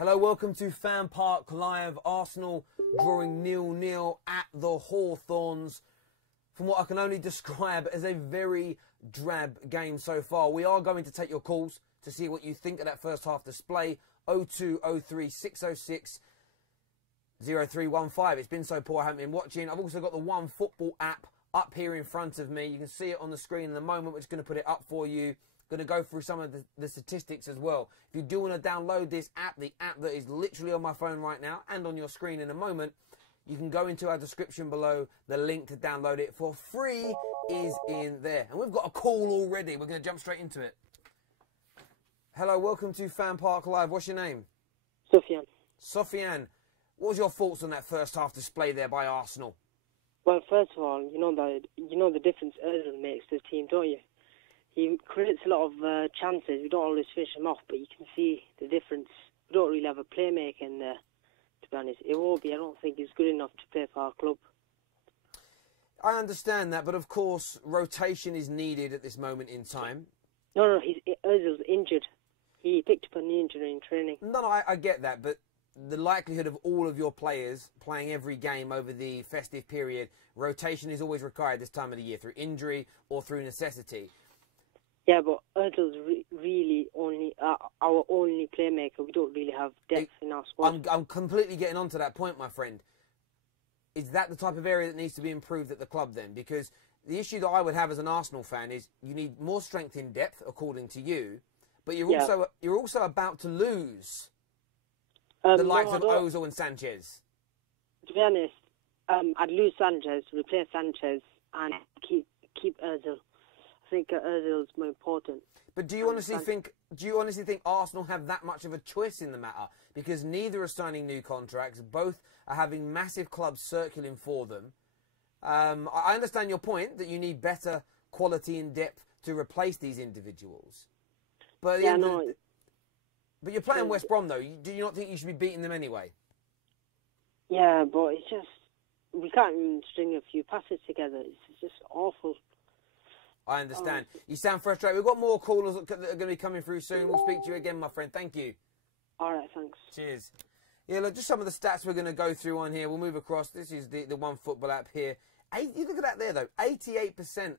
Hello, welcome to FanPark Live. Arsenal drawing 0-0 at the Hawthorns from what I can only describe as a very drab game so far. We are going to take your calls to see what you think of that first half display. 0203 606 0315. It's been so poor I haven't been watching. I've also got the One Football app up here in front of me. You can see it on the screen in the moment. We're just going to put it up for you. Going to go through some of the statistics as well. If you do want to download this app, the app that is literally on my phone right now and on your screen in a moment, you can go into our description below. The link to download it for free is in there. And we've got a call already. We're going to jump straight into it. Hello, welcome to FanPark Live. What's your name? Sofian. Sofian, what was your thoughts on that first half display there by Arsenal? Well, first of all, you know the difference Ozil makes to the team, don't you? He creates a lot of chances. We don't always finish him off, but you can see the difference. We don't really have a playmaker in there, to be honest. Iwobi, I don't think he's good enough to play for our club. I understand that, but of course, rotation is needed at this moment in time. No, Ozil's injured. He picked up a knee injury in training. No, I get that, but the likelihood of all of your players playing every game over the festive period, rotation is always required this time of the year through injury or through necessity. Yeah, but Ozil's really only our only playmaker. We don't really have depth in our squad. I'm completely getting onto that point, my friend. Is that the type of area that needs to be improved at the club then? Because the issue that I would have as an Arsenal fan is you need more strength in depth, according to you, but you're also about to lose the likes of Ozil and Sanchez. To be honest, I'd lose Sanchez, replace Sanchez, and keep Ozil. I think Ozil's more important. But do you honestly think Arsenal have that much of a choice in the matter? Because neither are signing new contracts, both are having massive clubs circling for them. I understand your point that you need better quality and depth to replace these individuals. But but you're playing West Brom though. Do you not think you should be beating them anyway? Yeah, but it's just we can't even string a few passes together. It's just awful. I understand. You sound frustrated. We've got more callers that are going to be coming through soon. We'll speak to you again, my friend. Thank you. All right, thanks. Cheers. Yeah, look, just some of the stats we're going to go through on here. We'll move across. This is the One Football app here. You look at that there, though. 88%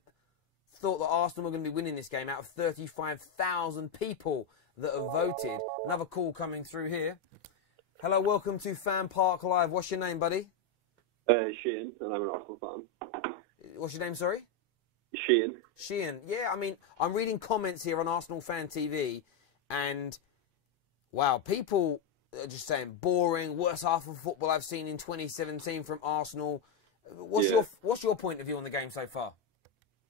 thought that Arsenal were going to be winning this game out of 35,000 people that have voted. Another call coming through here. Hello, welcome to FanPark Live. What's your name, buddy? Shane, and I'm an Arsenal fan. What's your name, sorry? Shane. Shane. Yeah, I mean, I'm reading comments here on ArsenalFanTV, and wow, people are just saying boring, worst half of football I've seen in 2017 from Arsenal. What's your point of view on the game so far?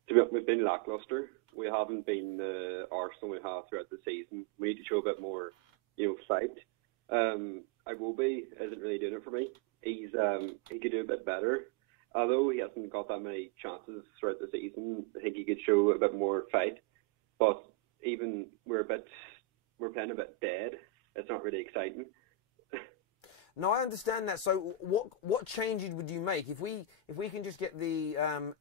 We've been lacklustre. We haven't been the Arsenal we have throughout the season. We need to show a bit more, fight. Iwobi isn't really doing it for me. He could do a bit better. Although he hasn't got that many chances throughout the season, I think he could show a bit more fight. But even we're playing a bit dead. It's not really exciting. No, I understand that. So what changes would you make if we can just get the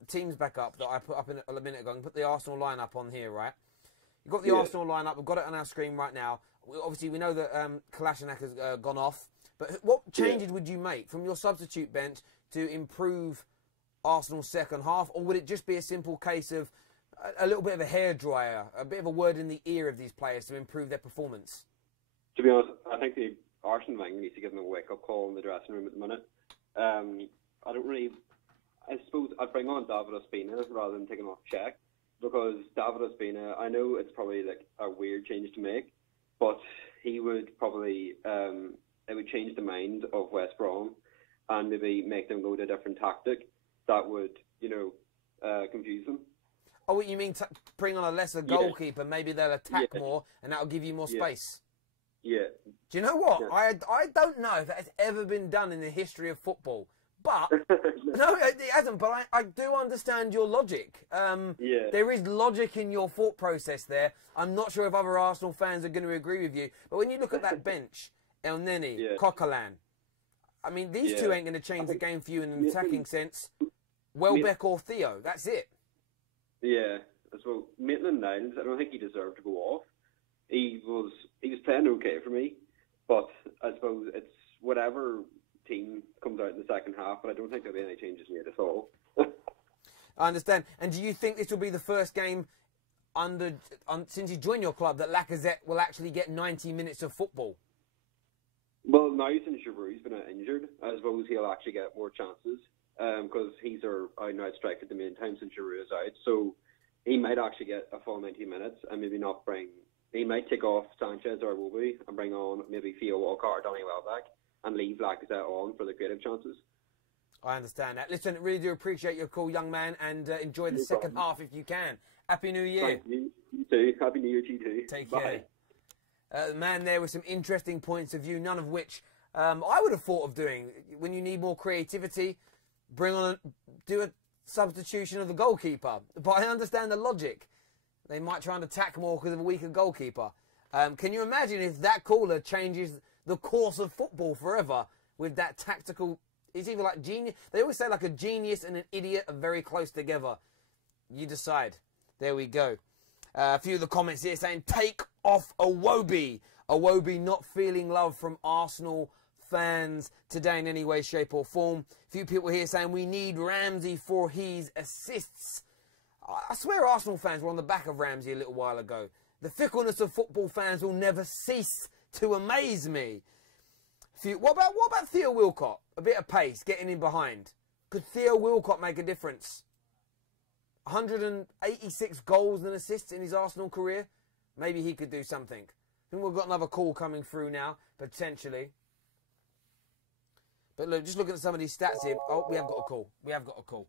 teams back up that I put up in a minute ago and put the Arsenal lineup on here, right? You've got the Arsenal lineup. We've got it on our screen right now. Obviously, we know that Kolasinac has gone off. But what changes would you make from your substitute bench to improve Arsenal's second half? Or would it just be a simple case of a little bit of a hairdryer, a bit of a word in the ear of these players to improve their performance? To be honest, I think the Arsene Wenger needs to give them a wake-up call in the dressing room at the minute. I suppose I'd bring on David Ospina rather than taking off Czech, because David Ospina, I know it's probably like a weird change to make, but he would probably... it would change the mind of West Brom and maybe make them go to a different tactic that would, confuse them. Oh, what you mean bring on a lesser goalkeeper, maybe they'll attack more and that'll give you more space? Yeah. Do you know what? Yeah. I don't know if that's ever been done in the history of football. But, no, it hasn't, but I do understand your logic. There is logic in your thought process there. I'm not sure if other Arsenal fans are going to agree with you. But when you look at that bench... El Neni, Coquelin. I mean, these two ain't going to change the game for you in an attacking sense. Welbeck or Theo, that's it. Yeah, so Maitland-Niles, I don't think he deserved to go off. He was playing okay for me, But I suppose it's whatever team comes out in the second half, but I don't think there'll be any changes made at all. I understand. And do you think this will be the first game since you joined your club that Lacazette will actually get 90 minutes of football? Well, now since Giroud's been injured, I suppose he'll actually get more chances because he's our out-and-out striker the main time since Giroud is out. So he might actually get a full 90 minutes and maybe not bring... He might take off Sanchez or Robbie and bring on maybe Theo Walcott or Donny Welbeck and leave Lacazette on for the creative chances. I understand that. Listen, really do appreciate your call, young man, and enjoy the second half if you can. Happy New Year. Thank you. You too. Happy New Year to you too. Take Bye. care. Man, there were some interesting points of view, none of which I would have thought of doing. When you need more creativity, do a substitution of the goalkeeper. But I understand the logic. They might try and attack more because of a weaker goalkeeper. Can you imagine if that caller changes the course of football forever with that tactical... It's either like genius... They always say like a genius and an idiot are very close together. You decide. There we go. A few of the comments here saying, take off Iwobi. Iwobi not feeling love from Arsenal fans today in any way, shape or form. A few people here saying, we need Ramsey for his assists. I swear Arsenal fans were on the back of Ramsey a little while ago. The fickleness of football fans will never cease to amaze me. What about Theo Walcott? A bit of pace, getting in behind. Could Theo Walcott make a difference? 186 goals and assists in his Arsenal career. Maybe he could do something. I think we've got another call coming through now, potentially. But look, just looking at some of these stats here. Oh, we have got a call. We have got a call.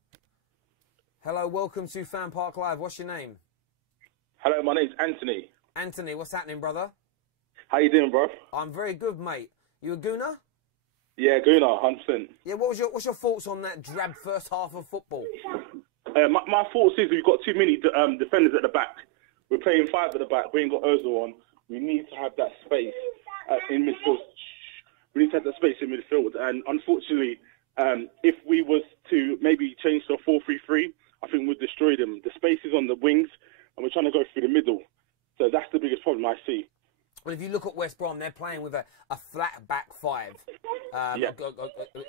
Hello, welcome to FanPark Live. What's your name? Hello, my name's Anthony. Anthony, what's happening, brother? How you doing, bro? I'm very good, mate. You a gooner? Yeah, gooner, 100%. Yeah, what's your thoughts on that drab first half of football? My thoughts is we've got too many defenders at the back. We're playing 5 at the back. We ain't got Ozil on. We need to have that space in midfield. We need to have that space in midfield. And unfortunately, if we was to maybe change to a 4-3-3, I think we'd destroy them. The space is on the wings, and we're trying to go through the middle. So that's the biggest problem I see. Well, if you look at West Brom, they're playing with a flat back 5.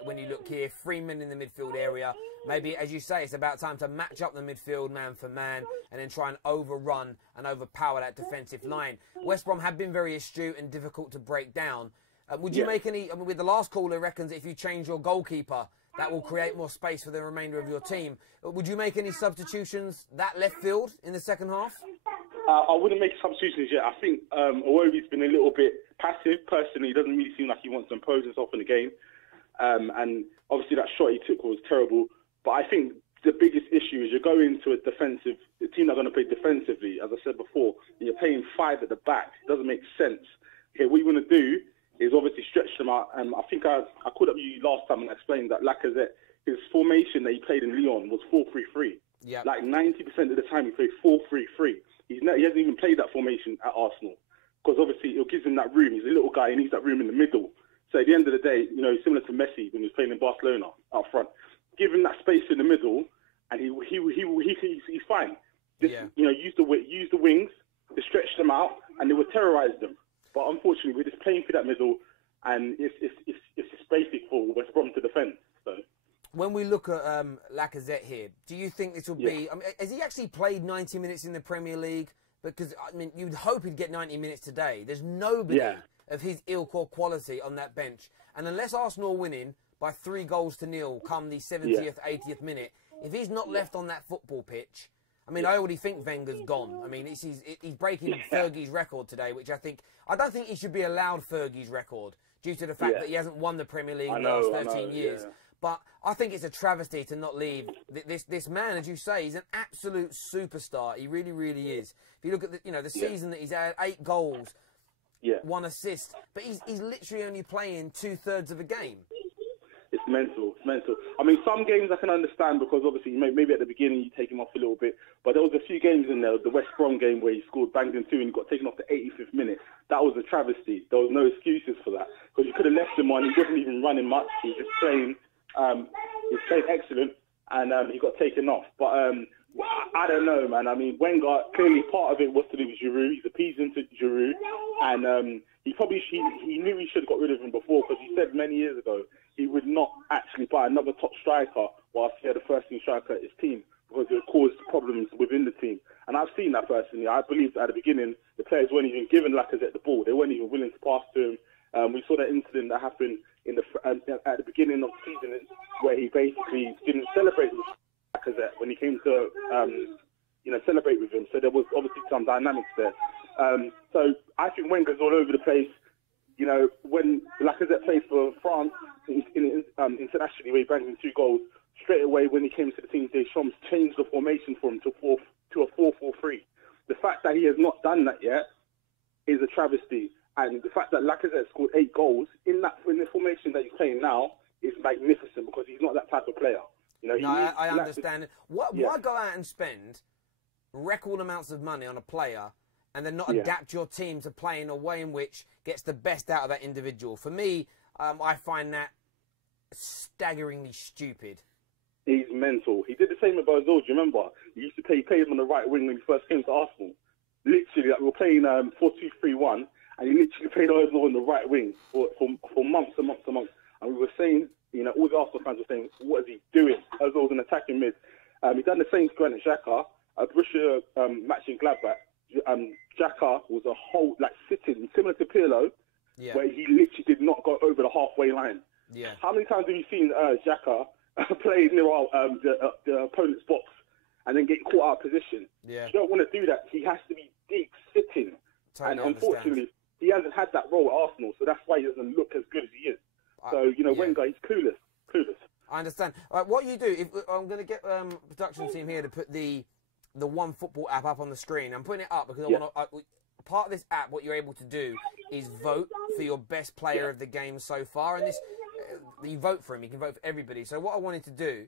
When you look here, 3 men in the midfield area. Maybe, as you say, it's about time to match up the midfield man for man and then try and overrun and overpower that defensive line. West Brom have been very astute and difficult to break down. Would you make any... I mean, with the last caller reckons if you change your goalkeeper, that will create more space for the remainder of your team. Would you make any substitutions that left field in the second half? I wouldn't make substitutions yet. I think Iwobi's been a little bit passive. Personally, it doesn't really seem like he wants to impose himself in the game. And obviously that shot he took was terrible. But I think the biggest issue is you're going to a team that's going to play defensively, as I said before, and you're playing 5 at the back. It doesn't make sense. Okay, what you want to do is obviously stretch them out. I think I called up you last time and explained that Lacazette, his formation that he played in Lyon was 4-3-3. Yep. Like 90% of the time he played 4-3-3. He hasn't even played that formation at Arsenal because obviously it gives him that room. He's a little guy. He needs that room in the middle. So at the end of the day, you know, similar to Messi when he was playing in Barcelona up front, give him that space in the middle, and he's fine. Just, you know, use the wings to stretch them out, and they would terrorise them. But unfortunately, we're just playing for that middle, and it's just basic for West Brom to defend. So. When we look at Lacazette here, do you think this will be... I mean, has he actually played 90 minutes in the Premier League? Because, I mean, you'd hope he'd get 90 minutes today. There's nobody of his ilk or quality on that bench. And unless Arsenal are winning by 3-0 come the 70th, 80th minute, if he's not left on that football pitch... I mean, I already think Wenger's gone. I mean, he's breaking Fergie's record today, which I don't think he should be allowed Fergie's record due to the fact that he hasn't won the Premier League in the last 13 years. Yeah. But I think it's a travesty to not leave this man, as you say. He's an absolute superstar. He really, really is. If you look at the season that he's had, 8 goals, 1 assist, but he's literally only playing 2/3 of a game. It's mental. It's mental. I mean, some games I can understand because obviously maybe at the beginning you take him off a little bit, but there was a few games in there, the West Brom game where he scored, banged in 2 and he got taken off the 85th minute. That was a travesty. There was no excuses for that because you could have left him on. He wasn't even running much. He was just playing. He was playing excellent, and he got taken off. But I don't know, man. I mean, Wenger, clearly part of it was to do with Giroud. He's appeasing to Giroud. And he knew he should have got rid of him before, because he said many years ago he would not actually buy another top striker whilst he had a first-team striker at his team, because it would cause problems within the team. And I've seen that personally. I believe at the beginning, the players weren't even giving Lacazette the ball. They weren't even willing to pass to him. We saw that incident that happened at the beginning of the season, where he basically didn't celebrate with Lacazette when he came to celebrate with him. So there was obviously some dynamics there. So I think Wenger's all over the place. You know, when Lacazette played for France internationally, where he banged in 2 goals, straight away when he came to the team, Deschamps changed the formation for him to a 4-4-3. The fact that he has not done that yet is a travesty. And the fact that Lacazette scored 8 goals in the formation that he's playing now is magnificent, because he's not that type of player. You know, I understand. Why go out and spend record amounts of money on a player and then not adapt your team to play in a way in which gets the best out of that individual? For me, I find that staggeringly stupid. He's mental. He did the same with Ozil. Do you remember? He played him on the right wing when he first came to Arsenal. Literally, like, we were playing 4-2-3-1, and he literally played Ozil on the right wing for months and months and months. And we were saying, you know, all the Arsenal fans were saying, what is he doing? Ozil's an attacking mid. He done the same to Granit Xhaka. Borussia matching Gladbach. Xhaka was a whole, like, sitting, similar to Pirlo, where he literally did not go over the halfway line. Yeah. How many times have you seen Xhaka play near the opponent's box and then get caught out of position? Yeah. You don't want to do that. He has to be deep sitting. Totally and unfortunately, he hasn't had that role at Arsenal, so that's why he doesn't look as good as he is. So, you know, Wenger, he's clueless. I understand. What you do, I'm going to get production team here to put the One Football app up on the screen. I'm putting it up because I want to... part of this app, what you're able to do is vote for your best player of the game so far. And this, you vote for him. You can vote for everybody. So what I wanted to do,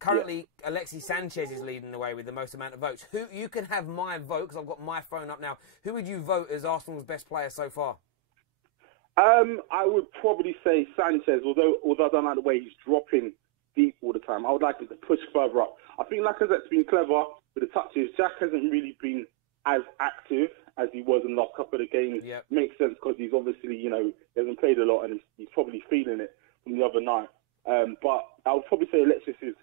currently, Alexis Sanchez is leading the way with the most amount of votes. Who you can have my vote, because I've got my phone up now. Who would you vote as Arsenal's best player so far? I would probably say Sanchez, although I don't like the way he's dropping deep all the time. I would like him to push further up. I think Lacazette's been clever with the touches. Jack hasn't really been as active as he was in the last couple of games. Yep. Makes sense, because he's obviously, you know, he hasn't played a lot, and he's probably feeling it from the other night. But I would probably say Alexis is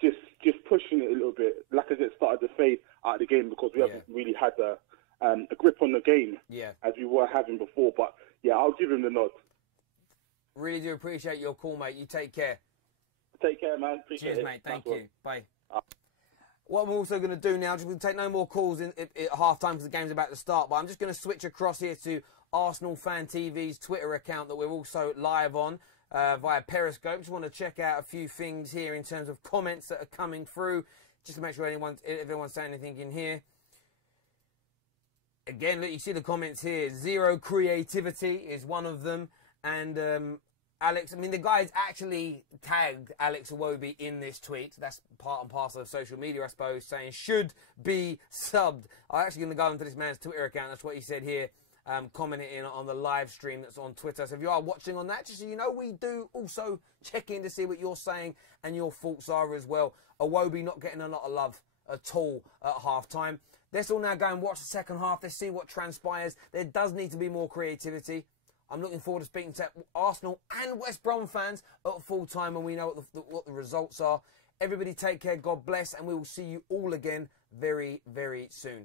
just pushing it a little bit. Lacazette started to fade out of the game because we haven't really had a grip on the game as we were having before. But yeah, I'll give him the nod. Really do appreciate your call, mate. You take care. Take care, man. Appreciate Cheers, it. mate. Thank you. Bye. What I'm also going to do now, just going to take no more calls at half-time because the game's about to start, but I'm just going to switch across here to ArsenalFanTV's Twitter account that we're also live on via Periscope. Just want to check out a few things here in terms of comments that are coming through, just to make sure everyone's saying anything in here. Again, look, you see the comments here. Zero creativity is one of them. And Alex, I mean, the guy's actually tagged Alex Iwobi in this tweet. That's part and parcel of social media, I suppose, saying should be subbed. I'm actually going to go into this man's Twitter account. That's what he said here, commenting on the live stream that's on Twitter. So if you are watching on that, just so you know, we do also check in to see what you're saying and your thoughts are as well. Iwobi not getting a lot of love at all at half-time. Let's all now go and watch the second half. Let's see what transpires. There does need to be more creativity. I'm looking forward to speaking to Arsenal and West Brom fans at full time when we know what the results are. Everybody take care, God bless, and we will see you all again very, very soon.